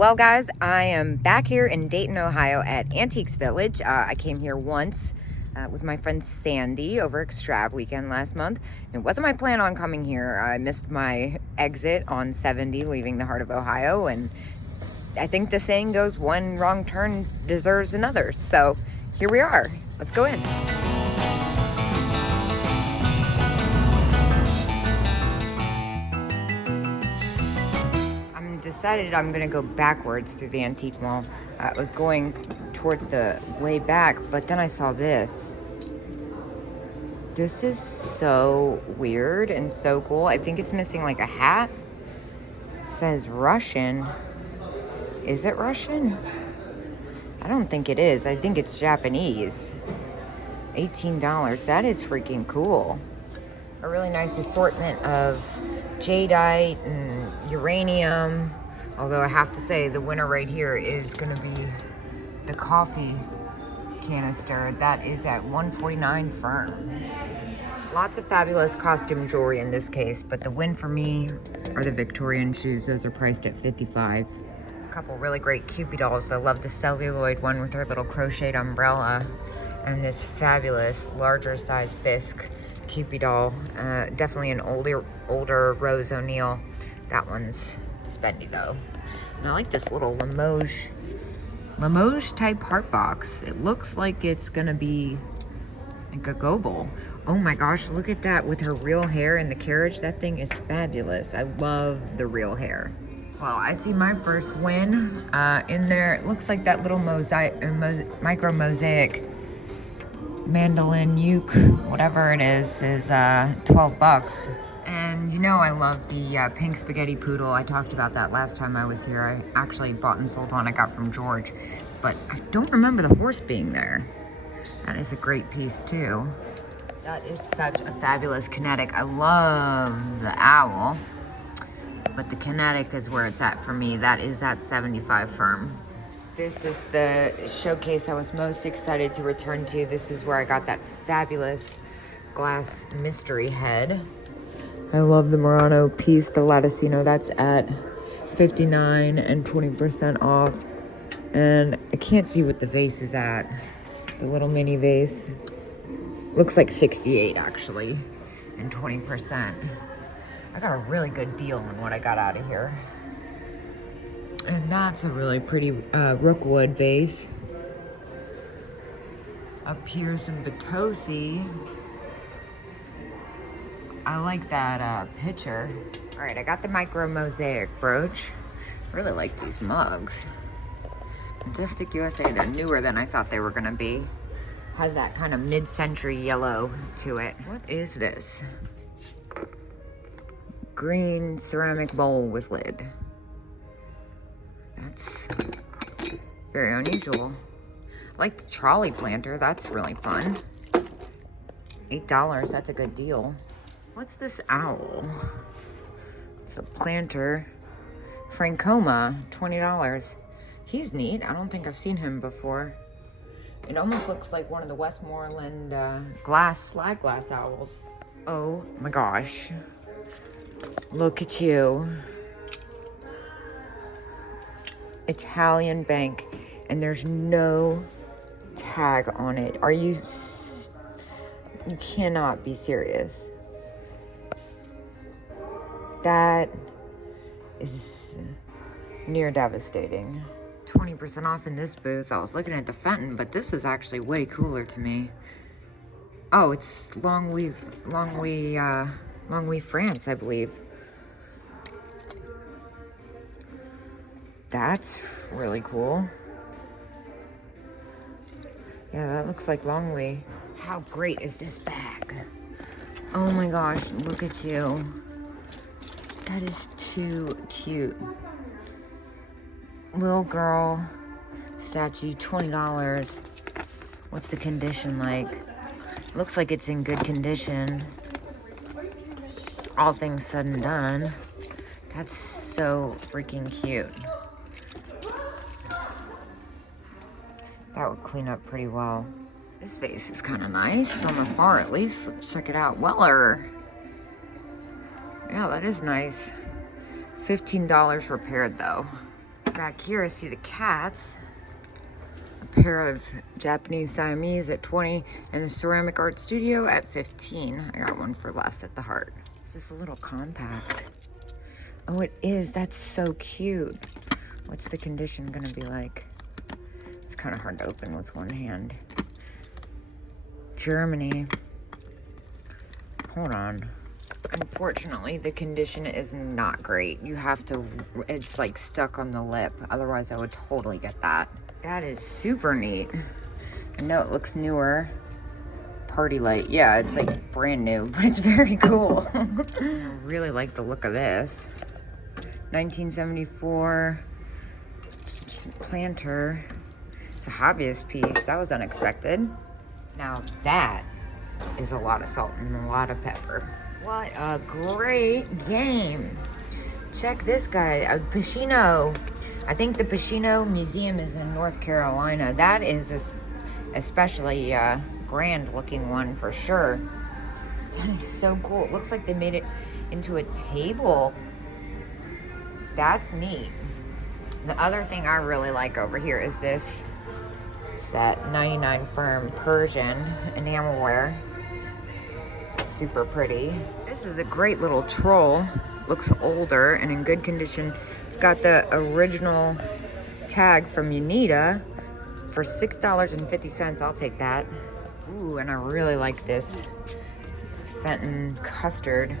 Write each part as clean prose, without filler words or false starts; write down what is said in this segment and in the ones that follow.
Well, guys, I am back here in Dayton, Ohio at Antiques Village. I came here once with my friend Sandy over Extrav weekend last month. It wasn't my plan on coming here. I missed my exit on 70 leaving the heart of Ohio, and I think the saying goes, one wrong turn deserves another. So here we are. Let's go in. Decided I'm gonna go backwards through the antique mall. I was going towards the way back, but then I saw this. This is so weird and so cool. I think it's missing like a hat. It says Russian. Is it Russian? I don't think it is. I think it's Japanese. $18. That is freaking cool. A really nice assortment of jadeite and uranium. Although I have to say the winner right here is going to be the coffee canister. That is at $149 firm. Lots of fabulous costume jewelry in this case, but the win for me are the Victorian shoes. Those are priced at $55. A couple really great Cupid dolls. I love the celluloid one with her little crocheted umbrella, and this fabulous larger size bisque Cupid doll. Definitely an older Rose O'Neil. That one's spendy though. And I like this little Limoges type heart box. It looks like it's gonna be like a goble. Oh my gosh, look at that with her real hair in the carriage. That thing is fabulous. I love the real hair. Well, I see my first win in there. It looks like that little micro mosaic mandolin uke, whatever it is 12 bucks. And you know I love the pink spaghetti poodle. I talked about that last time I was here. I actually bought and sold one I got from George, but I don't remember the horse being there. That is a great piece too. That is such a fabulous kinetic. I love the owl, but the kinetic is where it's at for me. That is at 75 firm. This is the showcase I was most excited to return to. This is where I got that fabulous glass mystery head. I love the Murano piece, the Latticino. That's at $59 and 20% off. And I can't see what the vase is at. The little mini vase. Looks like $68 actually, and 20%. I got a really good deal on what I got out of here. And that's a really pretty rookwood vase. Up here, some Batosi. I like that picture. All right, I got the micro mosaic brooch. Really like these mugs. Majestic USA, they're newer than I thought they were gonna be. Had that kind of mid-century yellow to it. What is this? Green ceramic bowl with lid. That's very unusual. I like the trolley planter. That's really fun. $8. That's a good deal. What's this owl? It's a planter. Francoma, $20. He's neat. I don't think I've seen him before. It almost looks like one of the Westmoreland slide glass owls. Oh my gosh. Look at you. Italian bank, and there's no tag on it. Are you you cannot be serious. That is near devastating. 20% off in this booth. I was looking at the Fenton, but this is actually way cooler to me. Oh, it's Longwy, France, I believe. That's really cool. Yeah, that looks like Longwy. How great is this bag? Oh my gosh, look at you. That is too cute. Little girl statue, $20. What's the condition like? Looks like it's in good condition. All things said and done. That's so freaking cute. That would clean up pretty well. This vase is kind of nice from afar, at least. Let's check it out. Weller. Yeah, that is nice. $15 repaired though. back here, I see the cats. A pair of Japanese Siamese at 20 and the Ceramic Art Studio at 15. I got one for less at the Heart. Is this a little compact? Oh, it is. That's so cute. What's the condition gonna be like? It's kind of hard to open with one hand. Germany. Hold on. Unfortunately, the condition is not great. You have to, it's like stuck on the lip. Otherwise, I would totally get that. That is super neat. I know it looks newer. Party light. Yeah, it's like brand new, but it's very cool. I really like the look of this. 1974 planter. It's a hobbyist piece. That was unexpected. Now that is a lot of salt and a lot of pepper. What a great game. Check this guy, a Pacino. I think the Pacino Museum is in North Carolina. That is especially grand looking one for sure. That is so cool. It looks like they made it into a table. That's neat. The other thing I really like over here is this set, 99 firm Persian enamelware. Super pretty. This is a great little troll. Looks older and in good condition. It's got the original tag from Unita for $6.50. I'll take that. Ooh, and I really like this Fenton custard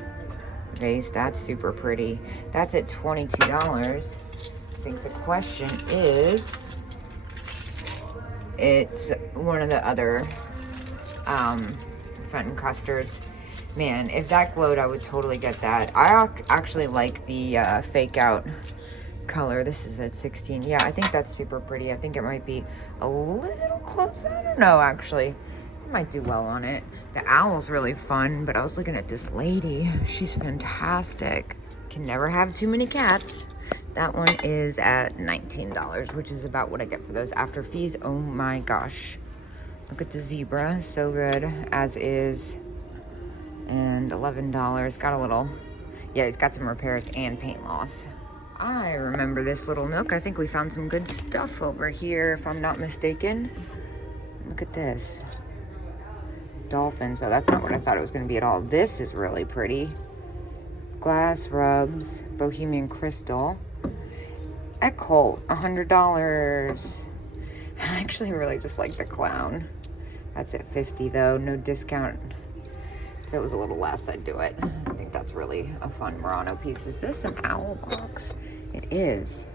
vase. That's super pretty. That's at $22. I think the question is, it's one of the other Fenton custards. Man, if that glowed, I would totally get that. I actually like the fake out color. This is at 16. Yeah, I think that's super pretty. I think it might be a little close. I don't know, actually. It might do well on it. The owl's really fun, but I was looking at this lady. She's fantastic. Can never have too many cats. That one is at $19, which is about what I get for those after fees. Oh my gosh. Look at the zebra. So good, as is. And $11. Got a little, yeah, he's got some repairs and paint loss. I remember this little nook. I think we found some good stuff over here, if I'm not mistaken. Look at this. Dolphins. Oh, that's not what I thought it was going to be at all. This is really pretty. Glass rubs, Bohemian Crystal. Eclectic, $100. I actually really just like the clown. That's at $50 though, no discount. If it was a little less, I'd do it. I think that's really a fun Murano piece. Is this an owl box? It is.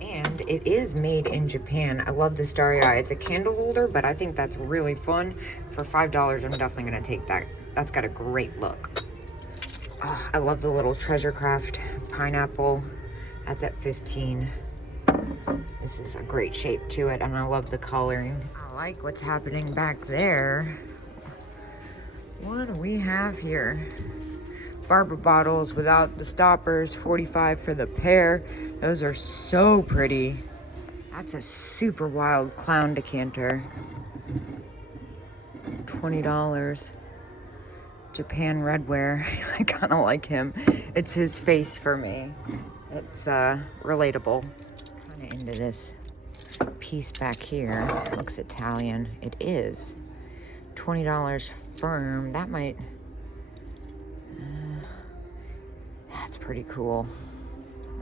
And it is made in Japan. I love the starry eye. It's a candle holder, but I think that's really fun. For $5, I'm definitely gonna take that. That's got a great look. Oh, I love the little treasure craft pineapple. That's at 15. This is a great shape to it, and I love the coloring. I like what's happening back there. What do we have here? Barber bottles without the stoppers, 45 for the pair. Those are so pretty. That's a super wild clown decanter. $20. Japan Redware. I kind of like him. It's his face for me. It's relatable. Kind of into this piece back here. It looks Italian. It is. $20 firm. That might, that's pretty cool.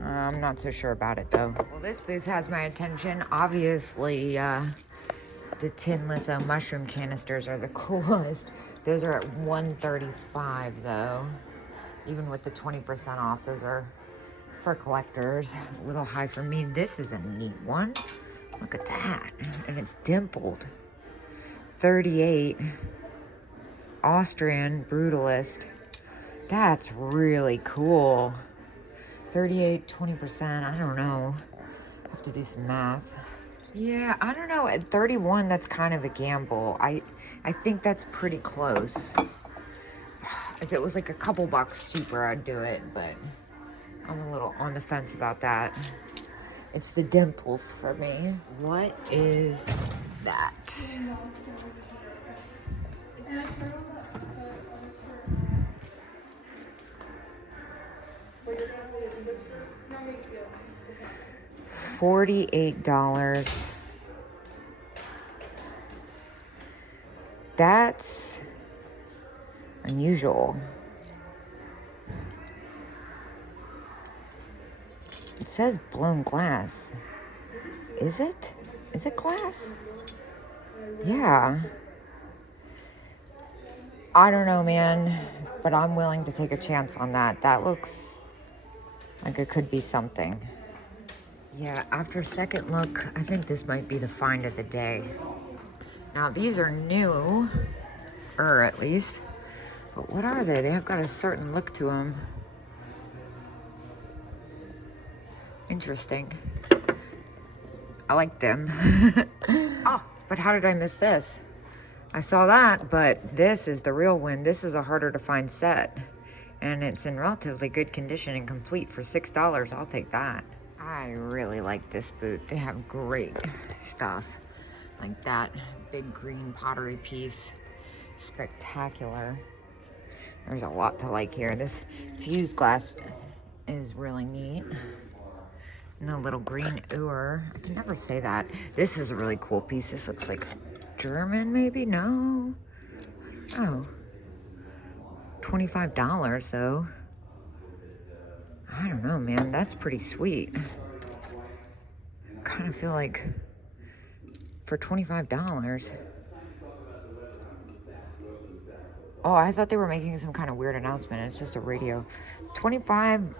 I'm not so sure about it though. Well, this booth has my attention. Obviously, the tin litho mushroom canisters are the coolest. Those are at $135 though. Even with the 20% off, those are for collectors. A little high for me. This is a neat one. Look at that. And it's dimpled. 38. Austrian Brutalist. That's really cool. 38, 20%. I don't know. I have to do some math. Yeah, I don't know. At 31, that's kind of a gamble. I think that's pretty close. If it was like a couple bucks cheaper, I'd do it, but I'm a little on the fence about that. It's the dimples for me. What is that? $48. That's unusual. It says blown glass. Is it? Is it glass? Yeah. I don't know, man, but I'm willing to take a chance on that. That looks like it could be something. Yeah, after a second look, I think this might be the find of the day. Now, these are new, or at least, but what are they? They have got a certain look to them. Interesting. I like them. Oh, but how did I miss this? I saw that, but this is the real one. This is a harder to find set. And it's in relatively good condition and complete for $6. I'll take that. I really like this booth. They have great stuff. Like that big green pottery piece. Spectacular. There's a lot to like here. This fused glass is really neat. And the little green ur. I can never say that. This is a really cool piece. This looks like German, maybe? No. I don't know. $25 though. I don't know, man. That's pretty sweet. Kind of feel like for $25. Oh, I thought they were making some kind of weird announcement. It's just a radio. 25.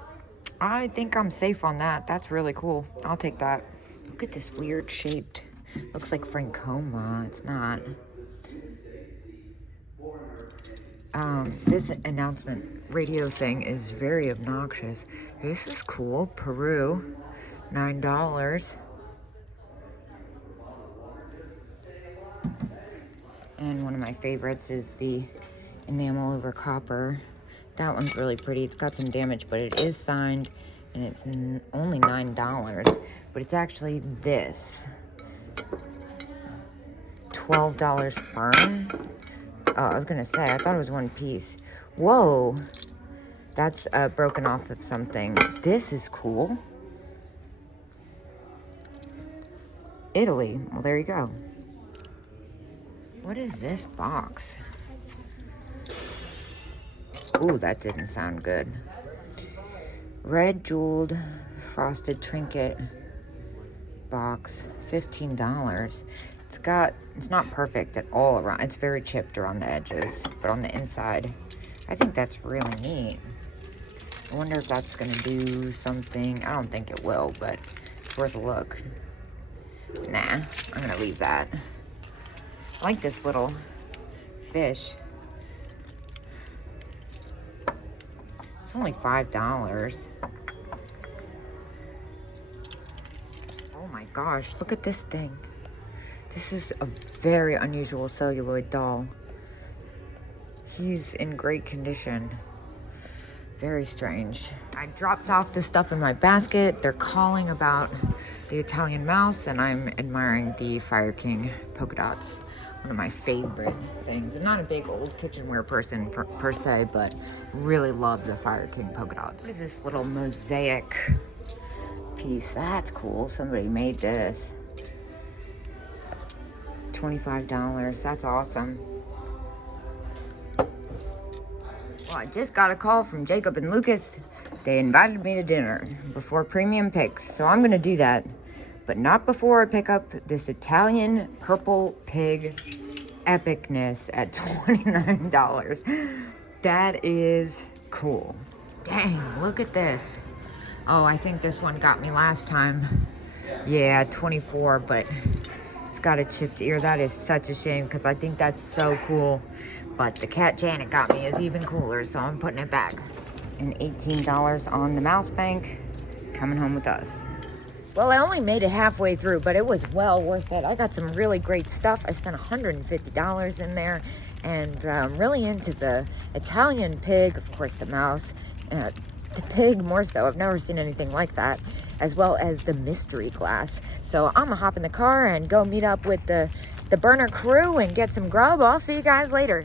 I think I'm safe on that. That's really cool. I'll take that. Look at this weird shaped. Looks like Francoma. It's not. This announcement radio thing is very obnoxious. This is cool. Peru, $9. And one of my favorites is the enamel over copper. That one's really pretty. It's got some damage, but it is signed, and it's only $9. But it's actually this. $12 fern. Oh, I was gonna say, I thought it was one piece. Whoa. That's broken off of something. This is cool. Italy. Well, there you go. What is this box? Ooh, that didn't sound good. Red jeweled frosted trinket box, $15. It's not perfect at all around. It's very chipped around the edges, but on the inside, I think that's really neat. I wonder if that's gonna do something. I don't think it will, but it's worth a look. Nah, I'm gonna leave that. I like this little fish. It's only $5. Oh my gosh, look at this thing. This is a very unusual celluloid doll. He's in great condition. Very strange. I dropped off the stuff in my basket. They're calling about the Italian mouse, and I'm admiring the Fire King polka dots. One of my favorite things. I'm not a big old kitchenware person per se, but really love the Fire King polka dots. What is this little mosaic piece? That's cool. Somebody made this. $25. That's awesome. Well, I just got a call from Jacob and Lucas. They invited me to dinner before premium picks, so I'm gonna do that. But not before I pick up this Italian purple pig epicness at $29. That is cool. Dang, look at this. Oh, I think this one got me last time. Yeah, 24, but it's got a chipped ear. That is such a shame because I think that's so cool. But the cat Janet got me is even cooler, so I'm putting it back. And $18 on the mouse bank, coming home with us. Well, I only made it halfway through, but it was well worth it. I got some really great stuff. I spent $150 in there, and I'm really into the Italian pig, of course the mouse, the pig more so. I've never seen anything like that, as well as the mystery glass. So I'm gonna hop in the car and go meet up with the burner crew and get some grub. I'll see you guys later.